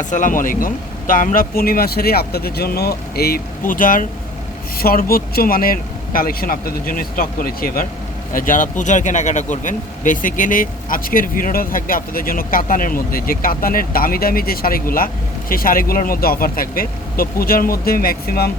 আসসালামু আলাইকুম। তো আমরা পূর্ণিমা শাড়ি আপনাদের জন্য এই পূজার সর্বোচ্চ মানের কালেকশন আপনাদের জন্য স্টক করেছি এবার। যারা পূজার কেনাকাটা করবেন বেসিক্যালি আজকের ভিডিওটা থাকবে আপনাদের জন্য কাতানের মধ্যে। যে কাতানের দামি দামি যে শাড়িগুলা, সেই শাড়িগুলোর মধ্যে অফার থাকবে। তো পূজার মধ্যে ম্যাক্সিমাম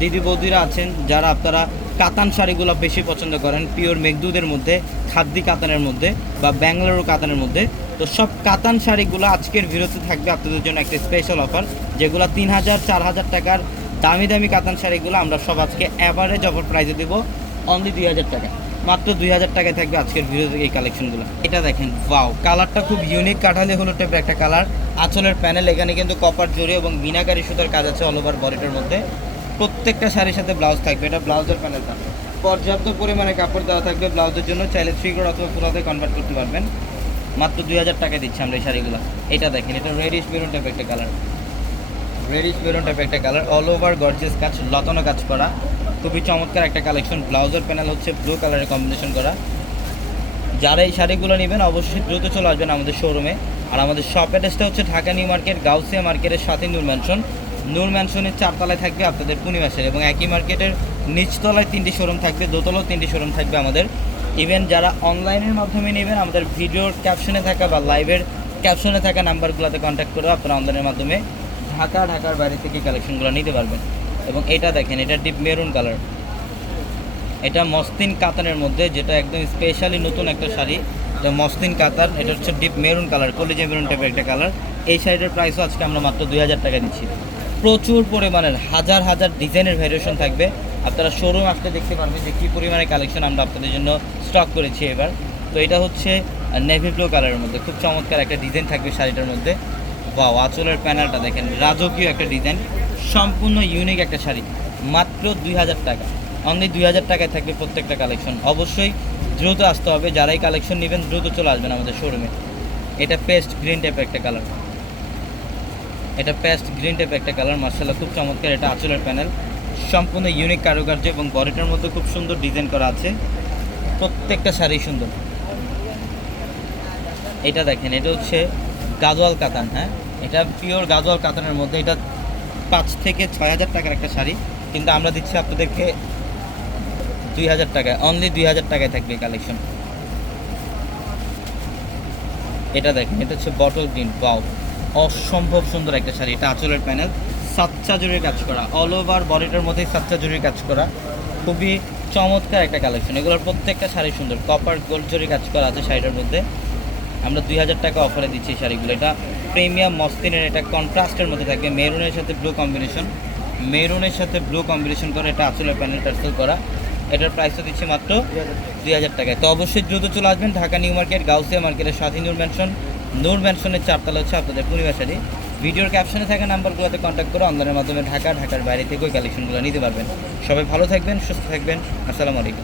দিদি বৌদিরা আছেন, যারা আপনারা কাতান শাড়িগুলো বেশি পছন্দ করেন, পিওর মেঘদুদের মধ্যে, খাদ্যি কাতানের মধ্যে বা ব্যাঙ্গালোর কাতানের মধ্যে। তো সব কাতান শাড়িগুলো আজকের ভিডিওতে থাকবে আপনাদের জন্য একটা স্পেশাল অফার যেগুলো তিন হাজার, চার হাজার টাকার দামি দামি কাতান শাড়িগুলো আমরা সব আজকে অ্যাভারেজ অফার প্রাইসে দেবো অনলি দুই হাজার টাকা মাত্র দুই হাজার টাকায় থাকবে আজকের ভিডিও এই কালেকশনগুলো এটা দেখেন ওয়াও কালারটা খুব ইউনিক কাঠালে হলো টাইপের একটা কালার আঁচলের প্যানেল এখানে কিন্তু কপার জড়ি এবং মিনাকারি সুতার কাজ আছে অল ওভার বডিটার মধ্যে। প্রত্যেকটা শাড়ির সাথে ব্লাউজ থাকবে, এটা ব্লাউজের প্যানেলটা পর্যাপ্ত পরিমাণে কাপড় দেওয়া থাকবে ব্লাউজের জন্য, চাইলে থ্রি কোড অথবা ফুলাতে কনভার্ট করতে পারবেন। মাত্র দুই হাজার টাকা দিচ্ছি আমরা এই শাড়িগুলো। এটা দেখেন, এটা রেডিশ মেরুন টাইপের একটা কালার রেডিশ মেরুন টাইপের একটা কালার অল ওভার গর্জেস কাজ, লতানো কাজ করা। খুবই চমৎকার একটা কালেকশন ব্লাউজের প্যানেল হচ্ছে ব্লু কালারের কম্বিনেশন করা। যারা এই শাড়িগুলো নেবেন, অবশ্যই দ্রুত চলে আসবেন আমাদের শোরুমে আর আমাদের শপ অ্যাড্রেসটা হচ্ছে ঢাকা নিউ মার্কেট, গাউসিয়া মার্কেটের সাথে নূর ম্যানশন নূর ম্যানশনের চারতলায় থাকবে আপনাদের পূর্ণিমাসের এবং একই মার্কেটের নিচতলায় তিনটি শোরুম থাকবে, দোতলাও তিনটি শোরুম থাকবে আমাদের। ইভেন যারা অনলাইনের মাধ্যমে নেবেন, আমাদের ভিডিওর ক্যাপশনে থাকা বা লাইভের ক্যাপশনে থাকা নাম্বারগুলোতে কন্ট্যাক্ট করে আপনারা অনলাইনের মাধ্যমে ঢাকা, ঢাকার বাইরে থেকে কালেকশনগুলো নিতে পারবেন। এবং এটা দেখেন, এটা ডিপ মেরুন কালার এটা মস্তিন কাতানের মধ্যে, যেটা একদম স্পেশালি নতুন একটা শাড়ি। এটা মসলিন কাতার এটা হচ্ছে ডিপ মেরুন কালার কলিজে মেরুন টাইপের একটা কালার এই শাড়িটার প্রাইসও আজকে আমরা মাত্র দুই হাজার টাকা দিচ্ছি। প্রচুর পরিমাণের, হাজার হাজার ডিজাইনের ভ্যারিয়েশন থাকবে। আপনারা শোরুম আসলে দেখতে পারবেন যে কী পরিমাণে কালেকশন আমরা আপনাদের জন্য স্টক করেছি এবার। তো এটা হচ্ছে নেভি ব্লু কালারের মধ্যে। খুব চমৎকার একটা ডিজাইন থাকবে শাড়িটার মধ্যে। বা আঁচলের প্যানেলটা দেখেন, রাজকীয় একটা ডিজাইন সম্পূর্ণ ইউনিক একটা শাড়ি। মাত্র দুই হাজার টাকা। অনলি দুই হাজার টাকায় থাকবে প্রত্যেকটা কালেকশন অবশ্যই দ্রুত আসতে হবে। যারাই কালেকশন নেবেন, দ্রুত চলে আসবেন আমাদের শোরুমে এটা পেস্ট গ্রিন টাইপের একটা কালার এটা পেস্ট, গ্রিন টাইপের একটা কালার মার্শাল্লাহ খুব চমৎকার এটা আঁচলের প্যানেল সম্পূর্ণ ইউনিক কারুকার্য এবং বডিটার মধ্যে খুব সুন্দর ডিজাইন করা আছে। প্রত্যেকটা শাড়ি সুন্দর। এটা দেখেন, এটা হচ্ছে গাদোয়াল কাতান হ্যাঁ? এটা পিওর গাদোয়াল কাতানের মধ্যে, এটা পাঁচ থেকে ছয় হাজার টাকার একটা শাড়ি। কিন্তু আমরা দিচ্ছি আপনাদেরকে দুই হাজার টাকায় অনলি দুই হাজার টাকায় থাকবে কালেকশন এটা দেখেন, এটা হচ্ছে বটল গ্রিন বাও অসম্ভব সুন্দর একটা শাড়ি। এটা আঁচলের প্যানেল। সাচ্চা জুড়ির কাজ করা। অল ওভার বডিটার মধ্যেই সাচ্চা জুড়ির কাজ করা। খুবই চমৎকার একটা কালেকশন এগুলোর প্রত্যেকটা শাড়ি সুন্দর। কপার গোল্ড জরি কাজ করা আছে শাড়িটার মধ্যে। আমরা দুই হাজার টাকা অফারে দিচ্ছি এই শাড়িগুলো। এটা প্রিমিয়াম মস্তিনের, এটা কন্ট্রাস্টের মধ্যে থাকবে মেরুনের সাথে ব্লু কম্বিনেশন মেরুনের সাথে ব্লু কম্বিনেশন করে এটা আঁচলের প্যানেল টার্সেল করা। এটার প্রাইসও দিচ্ছি মাত্র দুই হাজার টাকায়। তো অবশ্যই দ্রুত চলে আসবেন ঢাকা নিউ মার্কেট, গাউসিয়া মার্কেটের সাথী নূর ম্যানশন নূর ম্যানশনের চারতলা হচ্ছে আপনাদের পূর্ণিমা ভিডিওর ক্যাপশনে থাকা নাম্বারগুলোতে কন্ট্যাক্ট করে অনলাইনের মাধ্যমে ঢাকা, ঢাকার বাইরে থেকেও কালেকশনগুলো নিতে পারবেন। সবাই ভালো থাকবেন, সুস্থ থাকবেন। আসসালামু আলাইকুম।